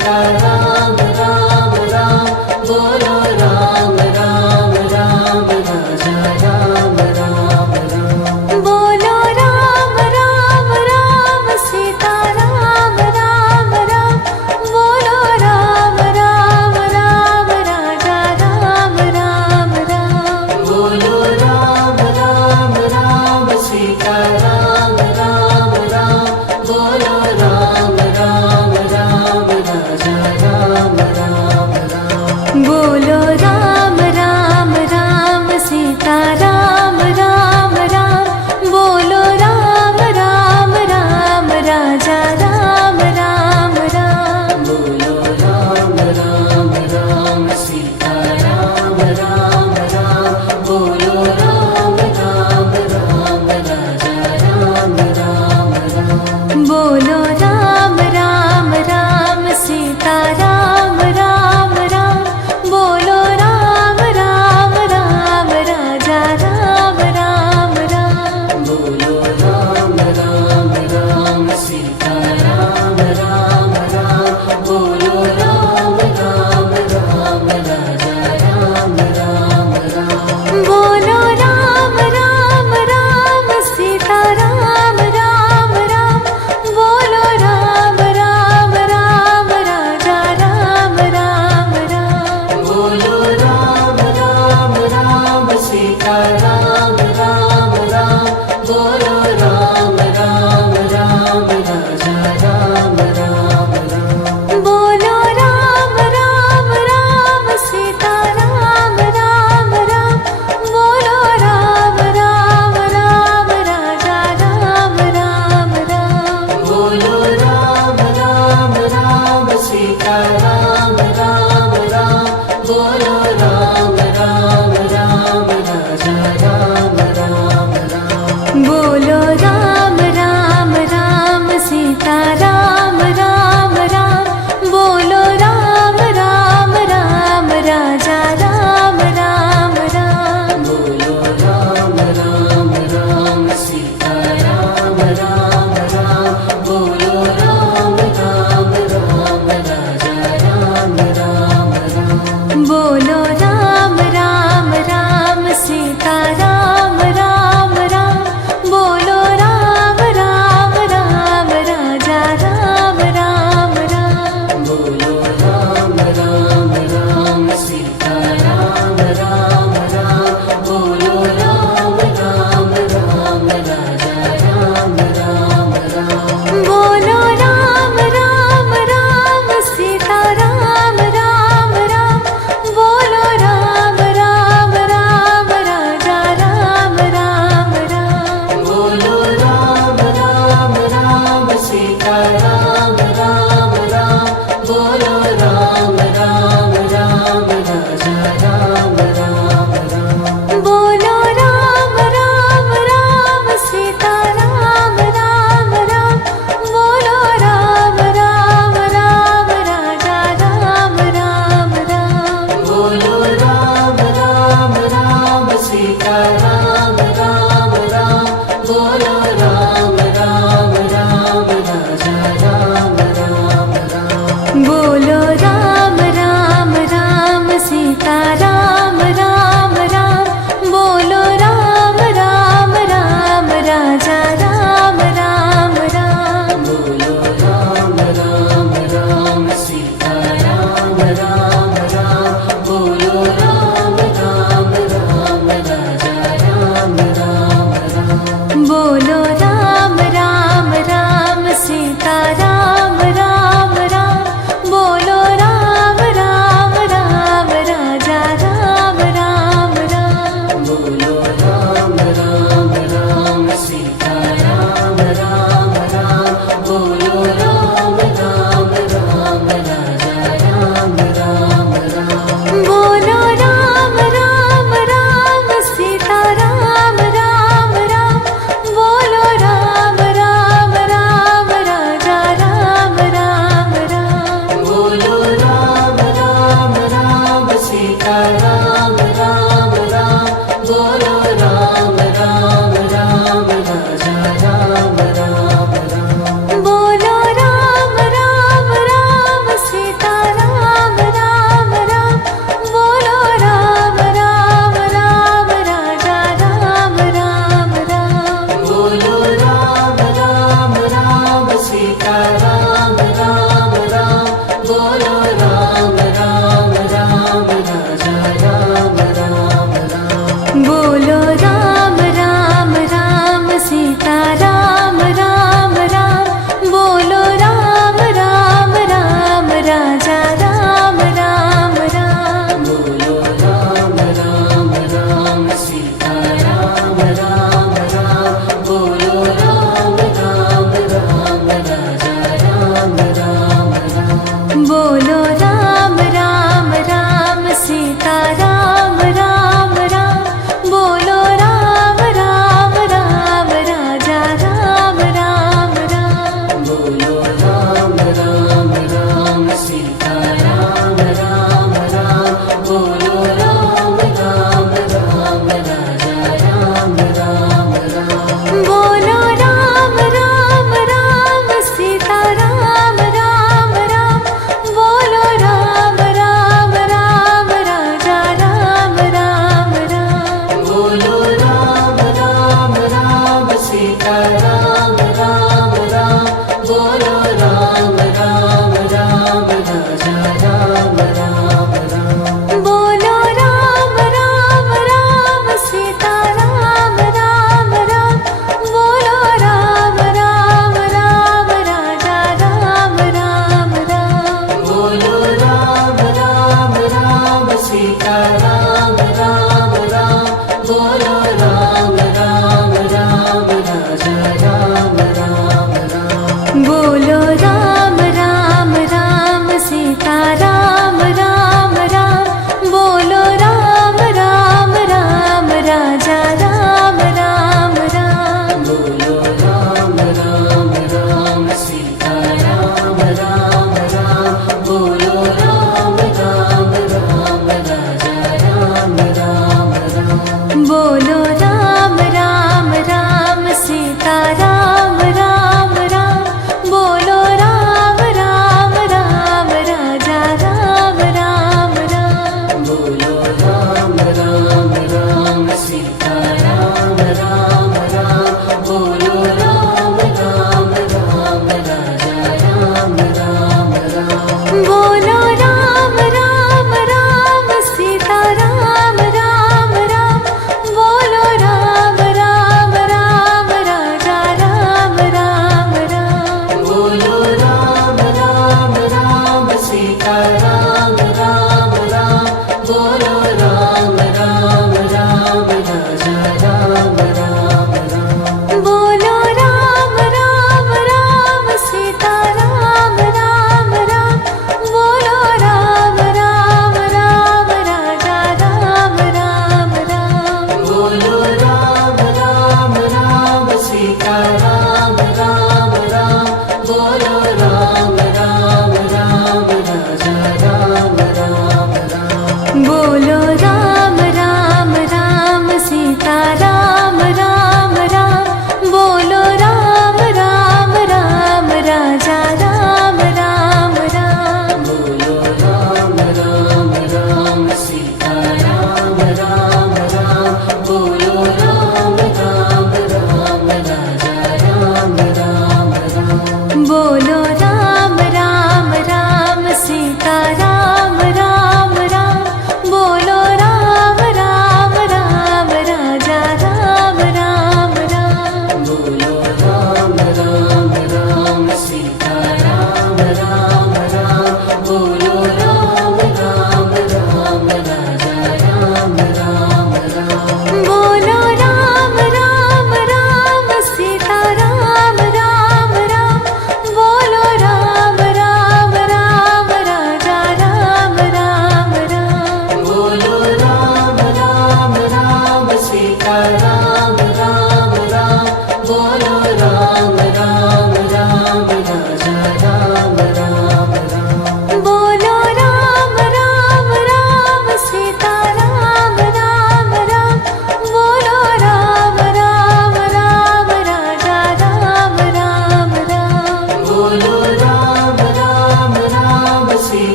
सीता राम राम राम, बोलो राम राम राम, राजा राम राम राम। बोलो राम राम राम, सीता राम राम राम, बोलो राम राम राम, राजा राम राम राम। बोलो राम राम राम, सीता राम राम राम, बोलो राम राम राम, राजा राम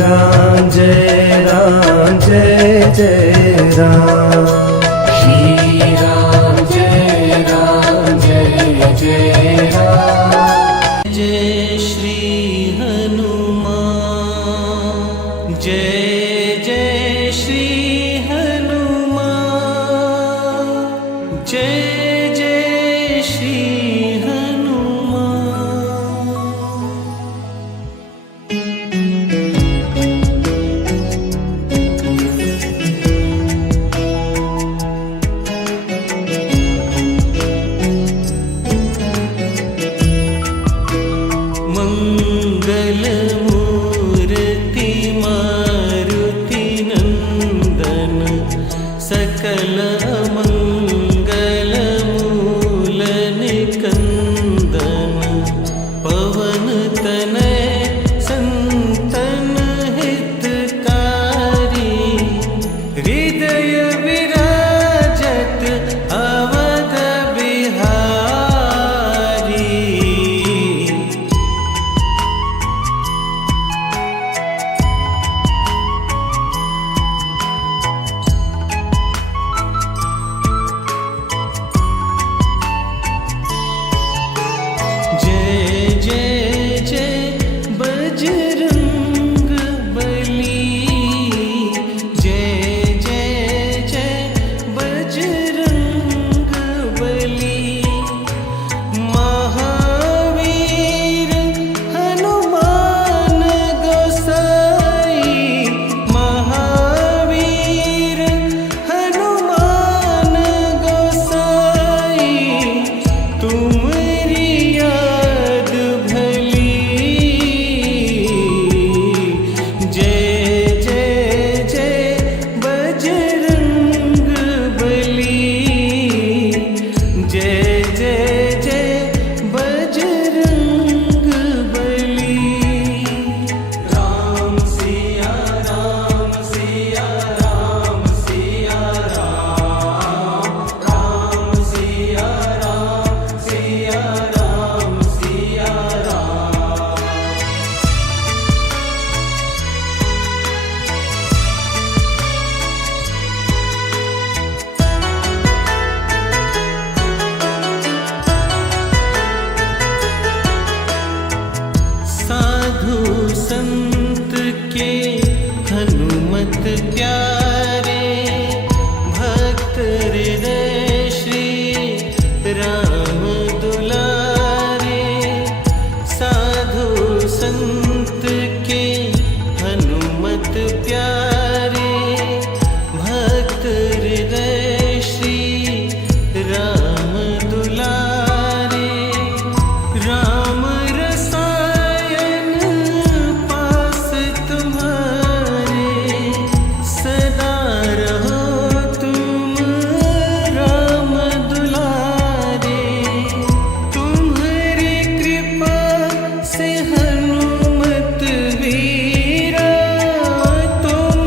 राम जय राम जय जय राम श्री राम जय जय राम जय श्री हनुमान जय जय श्री हनुमान जय जय श्री हनुमान। मंगलमूर्ति मारुति नंदन सकल मंगल मूल निकंदन पवन तनय संतन हितकारी हृदय विराजत अवध बिहारी। जय जय जय बजरंग बली जय जय जय बजरंग बली महावीर हनुमान गोसाई महावीर हनुमान गोसाई तुमरी याद भली जय जय जय बजरंग बली जय जय जय बजरंग बली। राम सिया राम सिया राम सिया राम राम सिया राम सिया राम सिया राम। साधु संत के हनुमत प्यारे भक्त हृदय श्री राम दुलारे साधु संत के हनुमत प्यारे भक्त हृदय श्री राम दुलारे राम रसायन पास तुम्हारे सदा रहो तुम राम दुलारे तुम्हारी कृपा से हनुमत वीरा तुम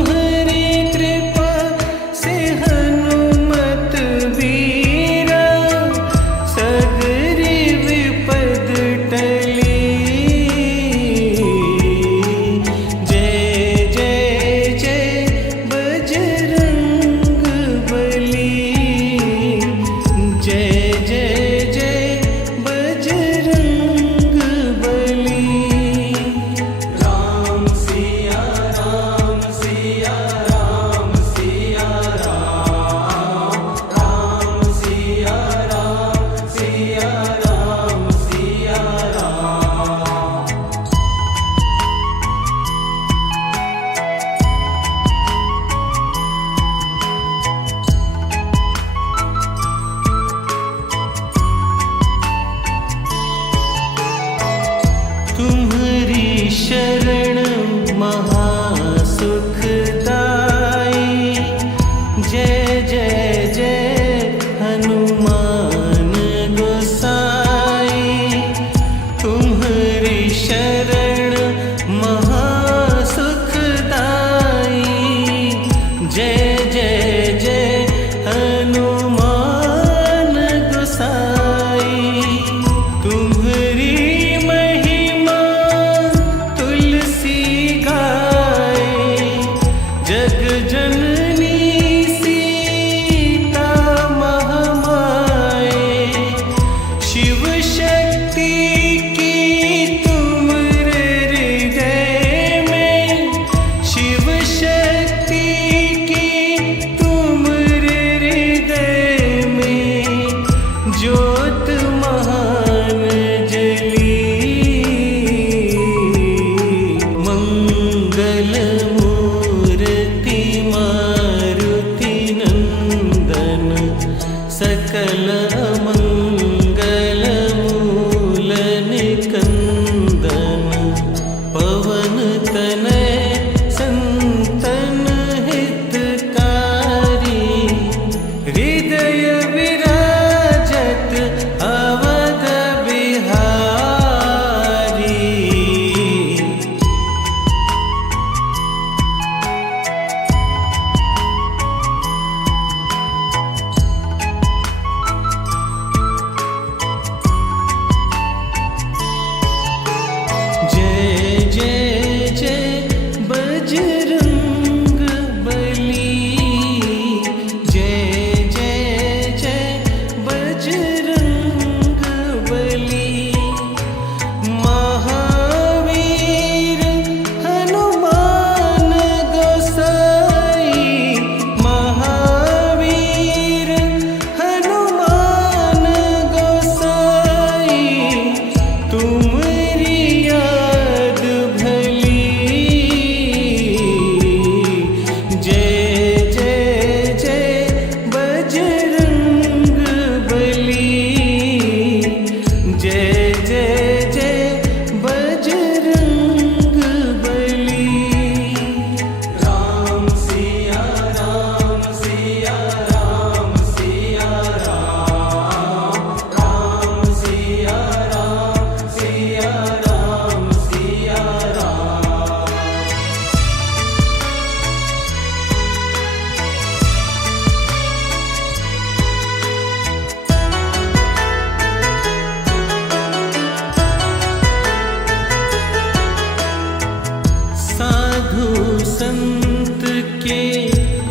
संत के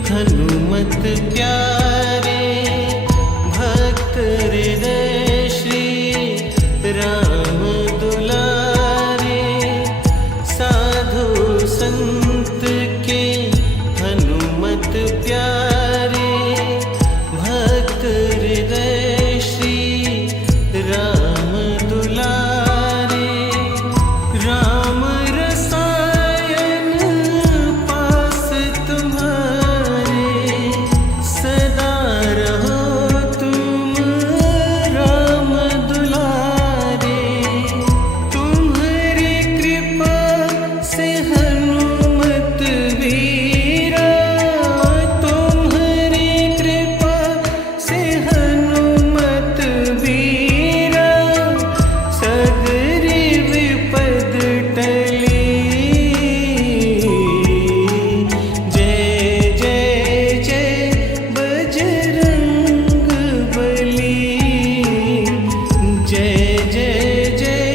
हनुमत प्यारे, भक्त हृदय श्री राम दुलारे। साधु संत के हनुमत प्यारे, भक्त हृदय श्री राम दुलारे। राम रसायन पास तुम्हारे, सदा रहो तुम राम दुलारे। तुम्हारी कृपा से हनुमत वीरा, तुम्हारी कृपा से हनुमत वीरा। सगरी विपद टली, जय जय जय बजरंग बली। जय जय जय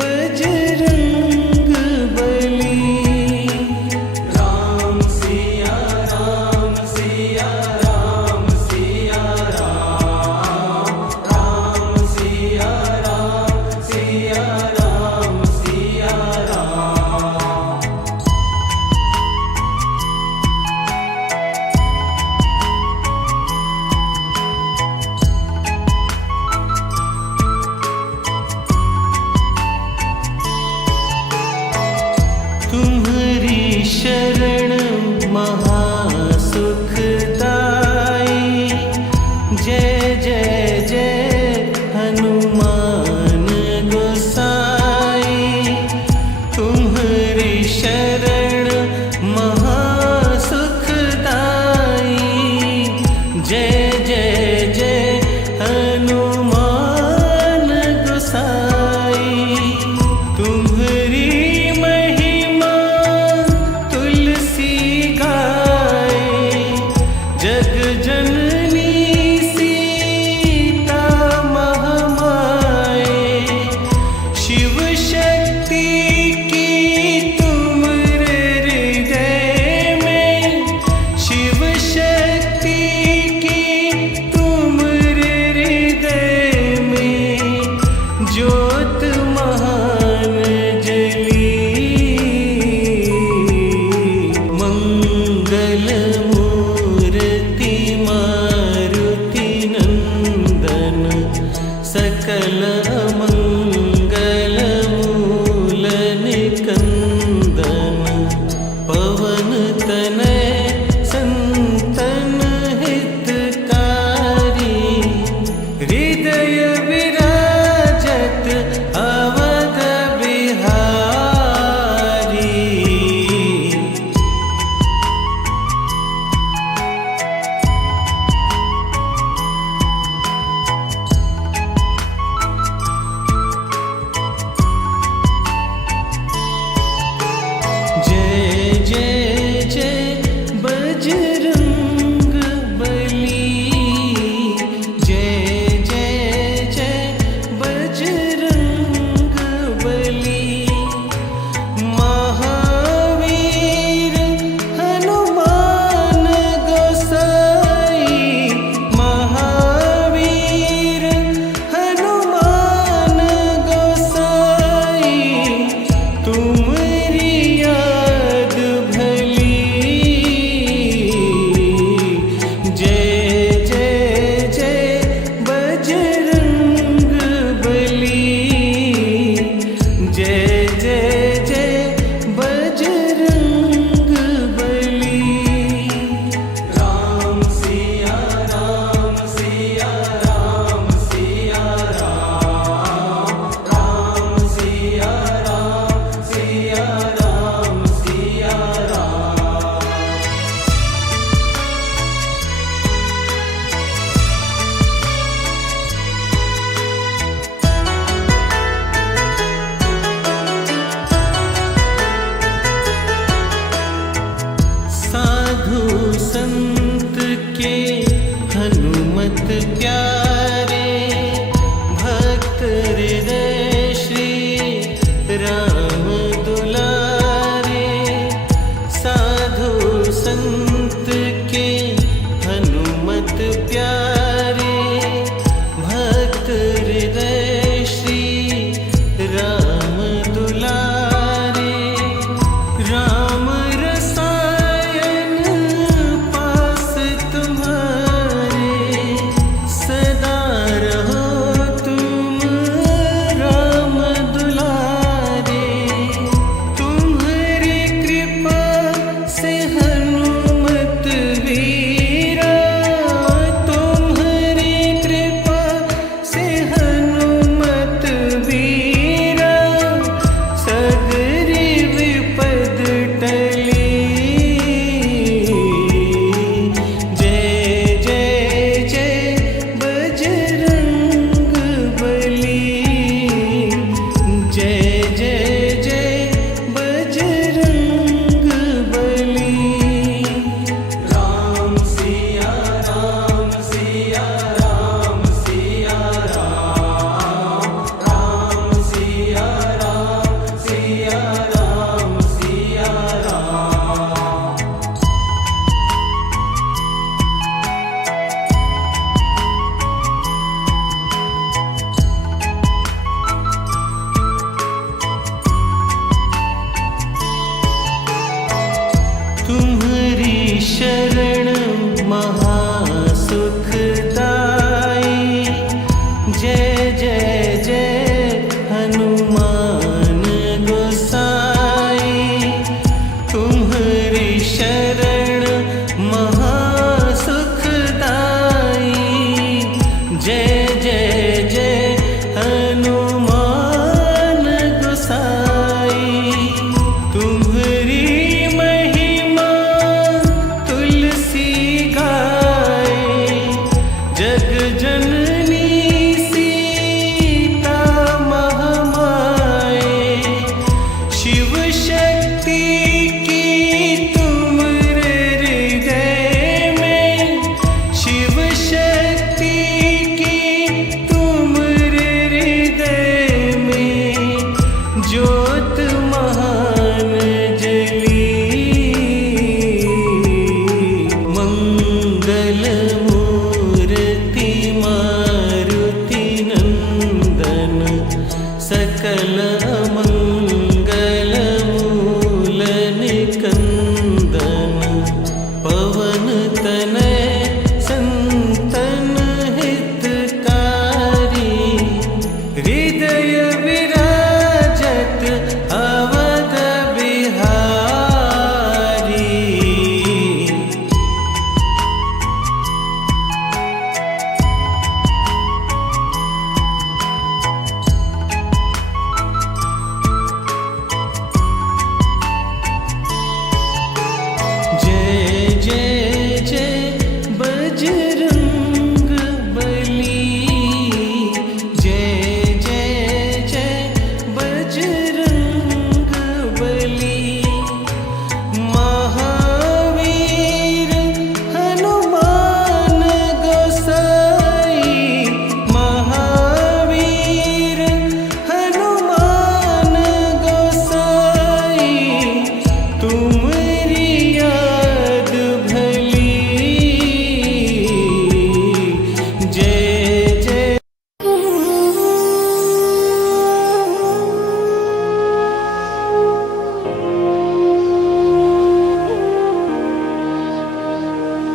बजरंग बली। राम सिया राम सिया राम सिया राम, राम सिया राम सिया राम सिया राम। तुम्हारी शरण महासुखदाई। जय जय जय हनुमान गोसाई। तुम्हारी शरण महासुखदाई। जय जय जय हनुमान गोसाई। तुम्हारी महिमा तुलसी गाए, जग जननी सीता महामाए। शिव शक्ति की तुम हृदय में, शिव शक्ति की तुम हृदय में। ज्योत महान जली, मंगल मूर्ति मारुति नंदन। सकल मंगल मूल निकंदन। पवन तनय संतन हितकारी। हृदय विराजत अवध बिहारी। जय जय जय बजरंग बली। जय जय जय बजरंग बली। महावीर हनुमान गोसाई। महावीर हनुमान गोसाई। तुम्हारी याद भली। जय जय जय बजरंग बली। जय जय जय बजरंग बली। राम सिया राम सिया राम सिया राम, राम सिया राम सिया राम सिया राम। साधु संत के हनुमत प्यारे, भक्त हृदय श्री राम दुलारे। साधु शरण महासुखदाई। जय जय जय हनुमान गोसाई। तुम्हारी महिमा तुलसी गाए, जग जननी सीता महामाए। शिव शक्ति की तुम हृदय में, शिव शक्ति की तुम हृदय में। ज्योत महान जली, मंगल मूर्ति मारुति नंदन। सकल मंगल मूल निकंदन। पवन तनय संतन हितकारी। हृदय विराजत अवध बिहारी। जय जय जय बजरंग बली। जय जय जय बजरंग बली। महावीर हनुमान गोसाई। महावीर हनुमान गोसाई। तुम्हारी याद भली। जय जय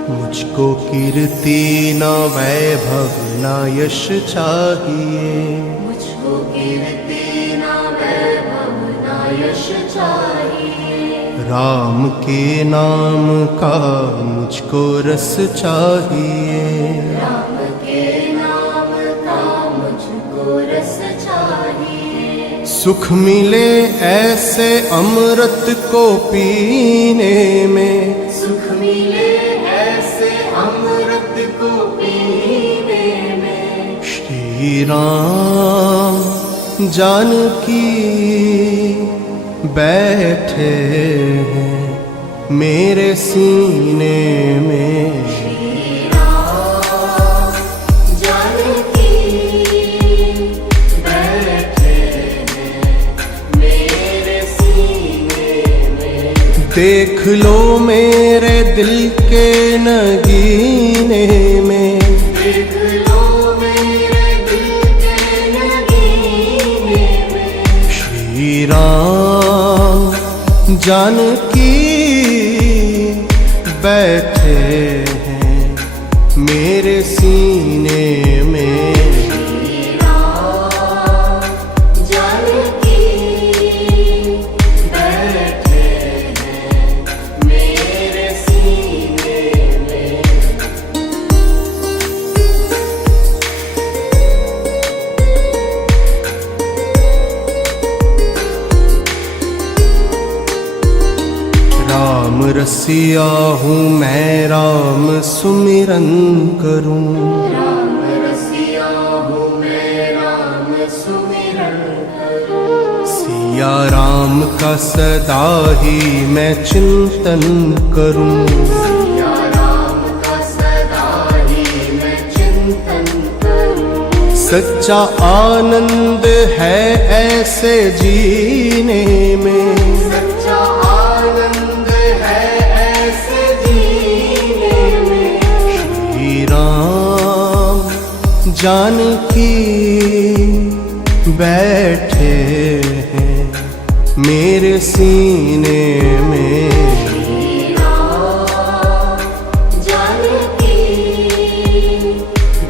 मुझको कीर्ति न वैभव न यश चाहिए। मुझको कीर्ति ना वैभव ना यश चाहिए। राम के नाम का मुझको रस चाहिए। राम के नाम का मुझको रस चाहिए। सुख मिले ऐसे अमृत को पीने में। सुख मिले ऐसे अमृत को पीने में। श्री राम जानकी बैठे हैं मेरे सीने में। श्री राम जानकी बैठे हैं मेरे सीने में। देख लो मेरे दिल के नगीने में। देख लो मेरे दिल के नगीने में। श्री राम जानकी बैठे हैं मेरे सीने में। श्री राम जानकी बैठे हैं मेरे सीने में। राम रसिया हूँ मैं राम सुमिरन करूँ। राम रसिया हूँ मैं राम सुमिरन करूँ। सिया राम का सदा ही मैं चिंतन करूँ। सिया राम का सदा ही मैं चिंतन करूँ। सच्चा आनंद है ऐसे जीने में। सच्चा आनंद है ऐसे जीने में। श्री राम जानकी बैठे हैं मेरे सीने में। श्री राम जानकी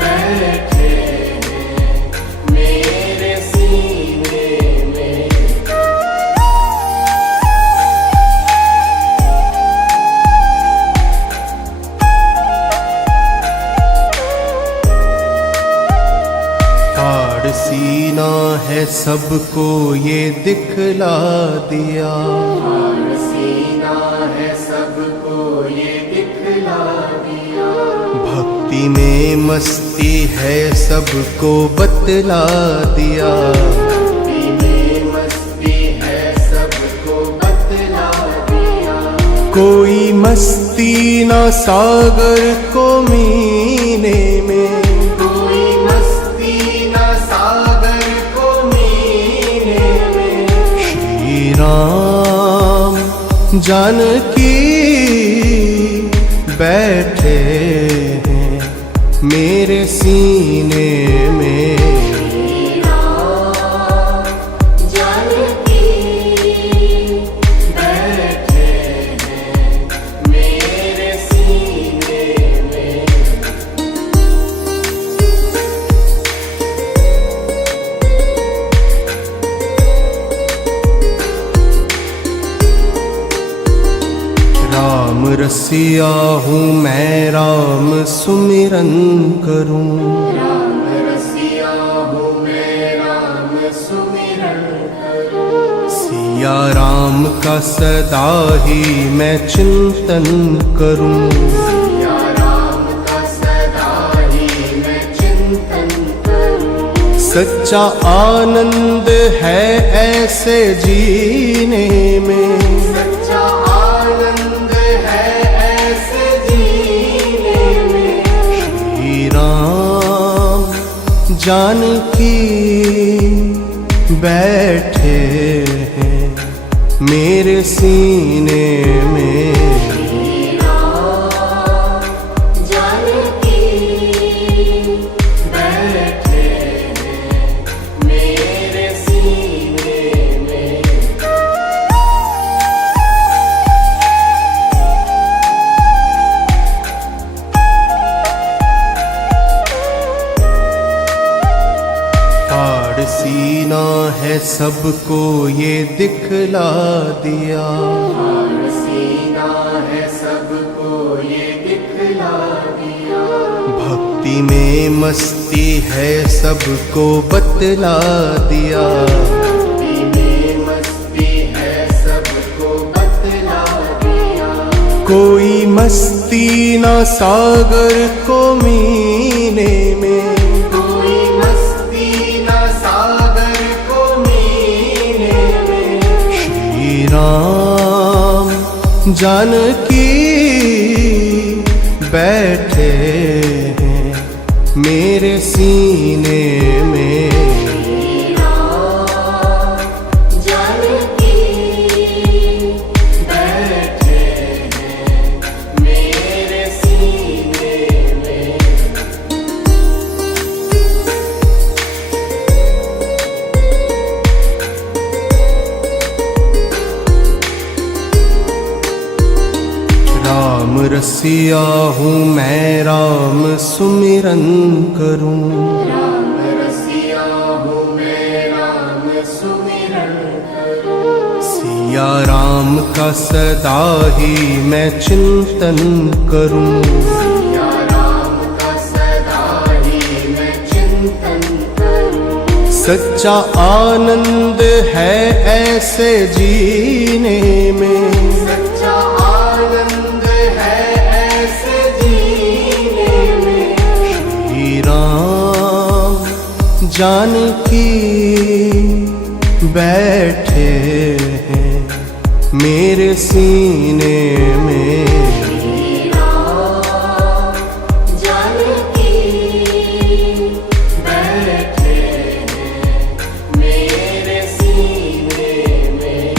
बैठे हैं मेरे सीने में। सबको ये दिखला दिया। और सीना है सबको ये दिखला दिया। भक्ति में मस्ती है सबको बतला दिया। भक्ति में मस्ती है सबको बतला दिया। कोई मस्ती ना सागर को मीने में, कोई मस्ती न सागर को मीने में। श्री राम जानकी बैठे हैं मेरे सीने में। श्री राम जानकी बैठे हैं मेरे सीने में। राम रसिया हूँ मैं राम सुमिरन करूं। राम रसिया हूँ मैं राम सुमिरन करूं। सिया राम का सदा ही मैं चिंतन करूं। सिया राम का सदा ही मैं चिंतन करूं। सच्चा आनंद है ऐसे जीने में। सच्चा आनंद है ऐसे जीने में। श्री राम जानकी बैठे हैं मेरे सीने में। श्री राम जानकी बैठे हैं मेरे सीने में। फाड़ सीना है सबको ये दिखला दिया। और सीना है सबको ये दिखला दिया। भक्ति में मस्ती है सबको बतला दिया। भक्ति में मस्ती है सबको बतला दिया। कोई मस्ती ना सागर को मीने में। कोई मस्ती न सागर को मीने में। श्री राम जानकी बैठे हैं मेरे सीने में। श्री राम जानकी बैठे हैं मेरे सीने में। राम रसिया हूँ मैं राम सुमिरन करूं। राम रसिया हूँ मैं राम सुमिरन करूं। सिया राम का सदा ही मैं चिंतन करूं। सिया राम का सदा ही मैं चिंतन करूं। सच्चा आनंद है ऐसे जीने में। सच्चा आनंद है ऐसे जीने में। श्री राम जानकी बैठे हैं मेरे सीने में। श्री राम जानकी बैठे हैं मेरे सीने में।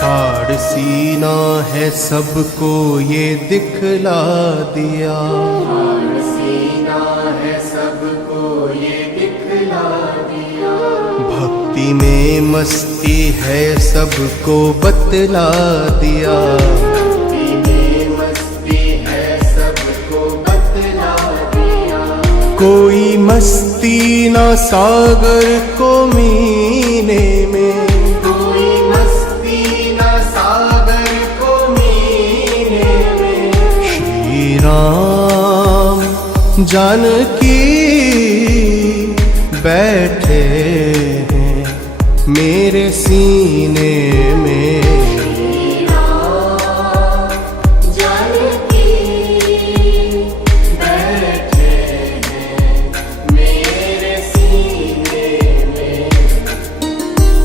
फाड़ सीना है सबको ये दिखला दिया। और सीना है सबको ये दिखला दिया। भक्ति में मस्ती है सबको बतला दिया। भक्ति में मस्ती है सबको बतला दिया। कोई मस्ती ना सागर को मीने में। कोई मस्ती न सागर जानकी बैठे हैं मेरे सीने में।